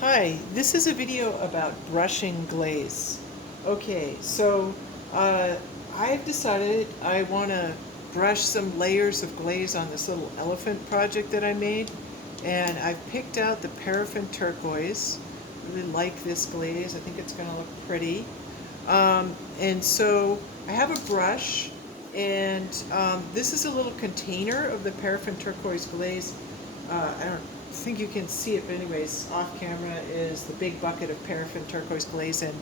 Hi, this is a video about brushing glaze. Okay, so uh, I've decided I want to brush some layers of glaze on this little elephant project that I made, and I've picked out the paraffin turquoise. Really like this glaze. I think it's going to look pretty. And so I have a brush, and this is a little container of the paraffin turquoise glaze. I don't think you can see it, but anyways, off camera is the big bucket of paraffin turquoise glaze, and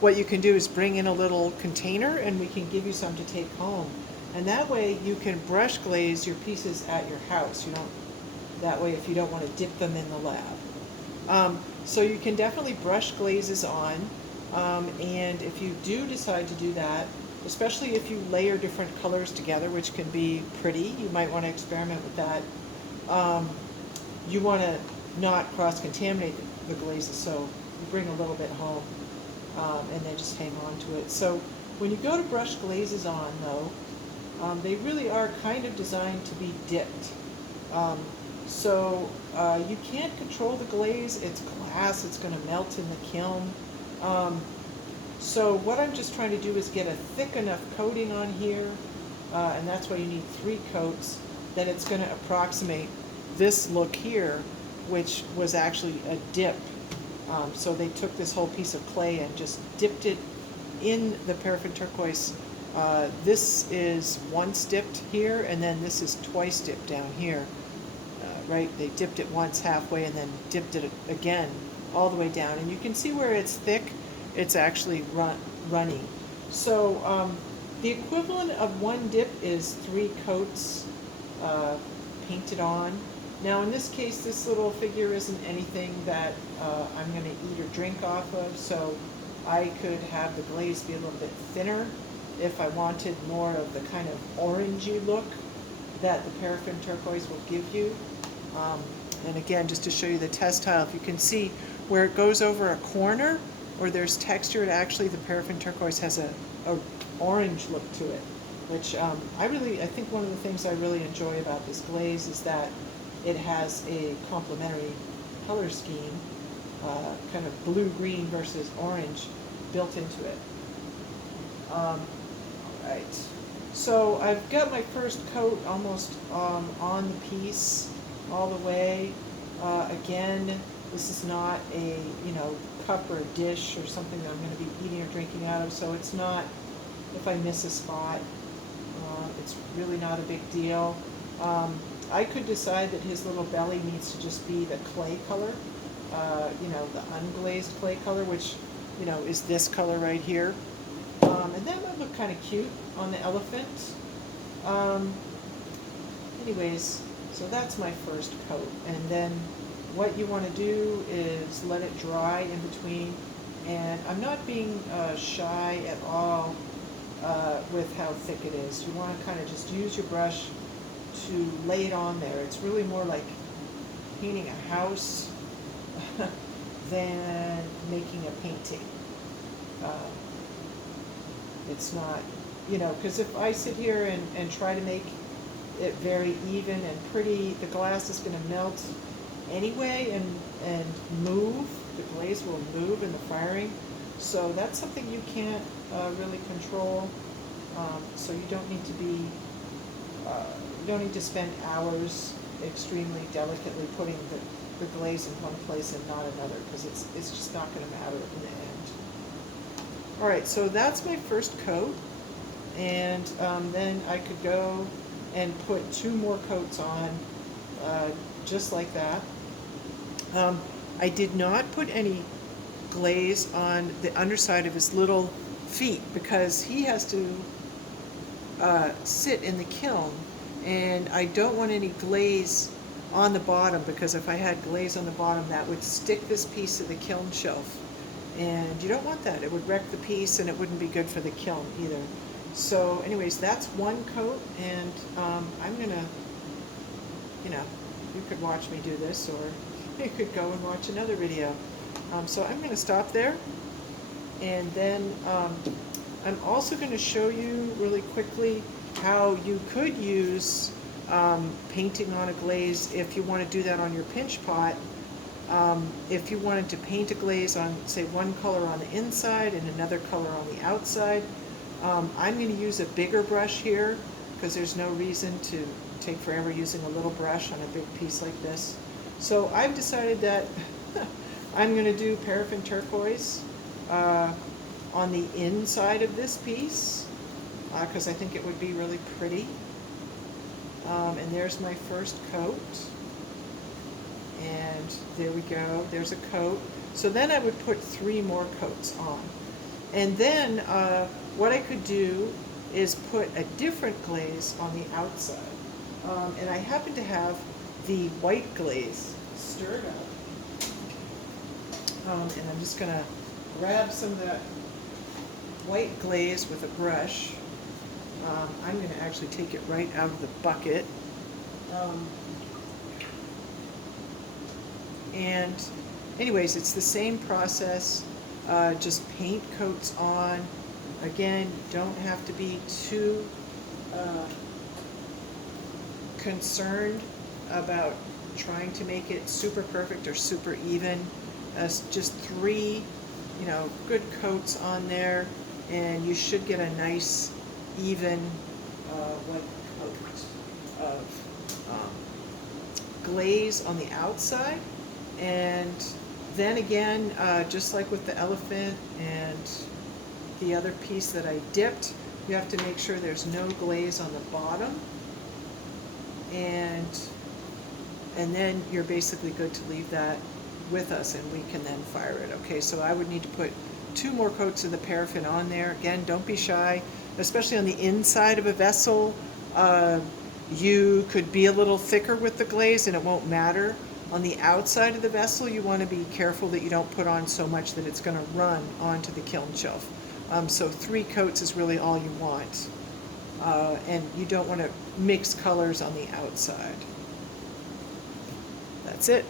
what you can do is bring in a little container and we can give you some to take home. And that way you can brush glaze your pieces at your house. You don't, that way if you don't want to dip them in the lab. So you can definitely brush glazes on, and if you do decide to do that, especially if you layer different colors together, which can be pretty, you might want to experiment with that. You want to not cross-contaminate the glazes, so you bring a little bit home and then just hang on to it. So when you go to brush glazes on, though, they really are kind of designed to be dipped. You can't control the glaze. It's glass. It's going to melt in the kiln. So what I'm just trying to do is get a thick enough coating on here, and that's why you need 3 coats, that it's going to approximate this look here, which was actually a dip. So they took this whole piece of clay and just dipped it in the paraffin turquoise. This is once dipped here, and then this is twice dipped down here. Right? They dipped it once halfway and then dipped it again all the way down. And you can see where it's thick, it's actually runny. So the equivalent of 1 dip is 3 coats painted on. Now in this case, this little figure isn't anything that I'm going to eat or drink off of, so I could have the glaze be a little bit thinner if I wanted more of the kind of orangey look that the paraffin turquoise will give you. And again, just to show you the test tile, if you can see where it goes over a corner or there's texture, actually the paraffin turquoise has a orange look to it, which I think one of the things I really enjoy about this glaze is that it has a complementary color scheme, kind of blue-green versus orange built into it. Alright, so I've got my first coat almost on the piece all the way. Again, this is not a cup or a dish or something that I'm going to be eating or drinking out of, so it's not, if I miss a spot, it's really not a big deal. I could decide that his little belly needs to just be the clay color, the unglazed clay color, which is this color right here. And that would look kind of cute on the elephant. Anyways, so that's my first coat. And then what you want to do is let it dry in between. And I'm not being shy at all with how thick it is. You want to kind of just use your brush to lay it on there. It's really more like painting a house than making a painting. It's not, because if I sit here and try to make it very even and pretty, the glass is going to melt anyway and move. The glaze will move in the firing. So that's something you can't really control. So you don't need to be, you don't need to spend hours extremely delicately putting the glaze in one place and not another, because it's just not going to matter in the end. Alright, so that's my first coat, and then I could go and put 2 more coats on, just like that. I did not put any glaze on the underside of his little feet because he has to sit in the kiln, and I don't want any glaze on the bottom, because if I had glaze on the bottom, that would stick this piece to the kiln shelf, and you don't want that. It would wreck the piece and it wouldn't be good for the kiln either. So anyways, that's 1 coat, and I'm gonna, you could watch me do this, or you could go and watch another video. So I'm gonna stop there, and then I'm also going to show you really quickly how you could use painting on a glaze if you want to do that on your pinch pot. If you wanted to paint a glaze on, say, one color on the inside and another color on the outside, I'm going to use a bigger brush here because there's no reason to take forever using a little brush on a big piece like this. So I've decided that I'm going to do paraffin turquoise on the inside of this piece because I think it would be really pretty. And there's my first coat. And there we go, there's a coat. So then I would put 3 more coats on. And then what I could do is put a different glaze on the outside. And I happen to have the white glaze stirred up. And I'm just gonna grab some of that white glaze with a brush. I'm gonna actually take it right out of the bucket. And anyways, it's the same process, just paint coats on. Again, you don't have to be too concerned about trying to make it super perfect or super even. Just 3, good coats on there, and you should get a nice, even white coat of glaze on the outside. And then again, just like with the elephant and the other piece that I dipped, you have to make sure there's no glaze on the bottom. And then you're basically good to leave that with us, and we can then fire it. Okay, so I would need to put 2 more coats of the paraffin on there. Again, don't be shy, especially on the inside of a vessel. You could be a little thicker with the glaze and it won't matter. On the outside of the vessel, you want to be careful that you don't put on so much that it's going to run onto the kiln shelf. So 3 coats is really all you want. And you don't want to mix colors on the outside. That's it.